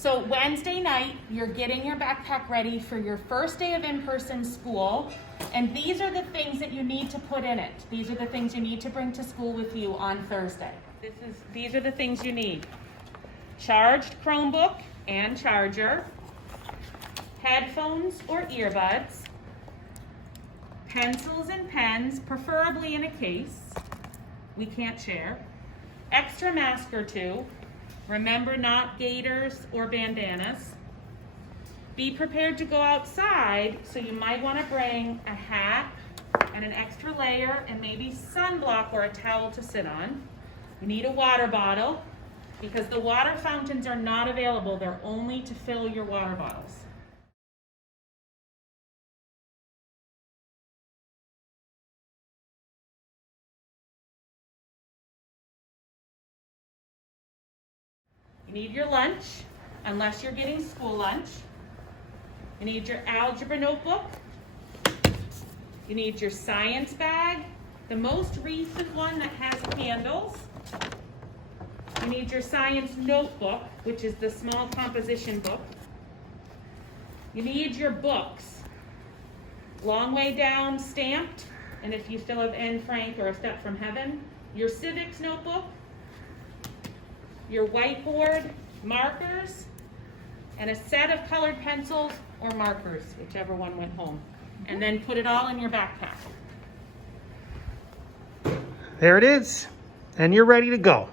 So Wednesday night, you're getting your backpack ready for your first day of in-person school. And these are the things that you need to put in it. These are the things you need to bring to school with you on Thursday. These are the things you need. Charged Chromebook and charger, headphones or earbuds, pencils and pens, preferably in a case. We can't share. Extra mask or two. Remember, not gaiters or bandanas. Be prepared to go outside, so you might want to bring a hat and an extra layer and maybe sunblock or a towel to sit on. You need a water bottle because the water fountains are not available. They're only to fill your water bottles. You need your lunch, unless you're getting school lunch. You need your algebra notebook. You need your science bag, the most recent one that has candles. You need your science notebook, which is the small composition book. You need your books. Long Way Down stamped, and if you still have Anne Frank or A Step from Heaven. Your civics notebook, your whiteboard markers, and a set of colored pencils or markers, whichever one went home. And then put it all in your backpack. There it is, and you're ready to go.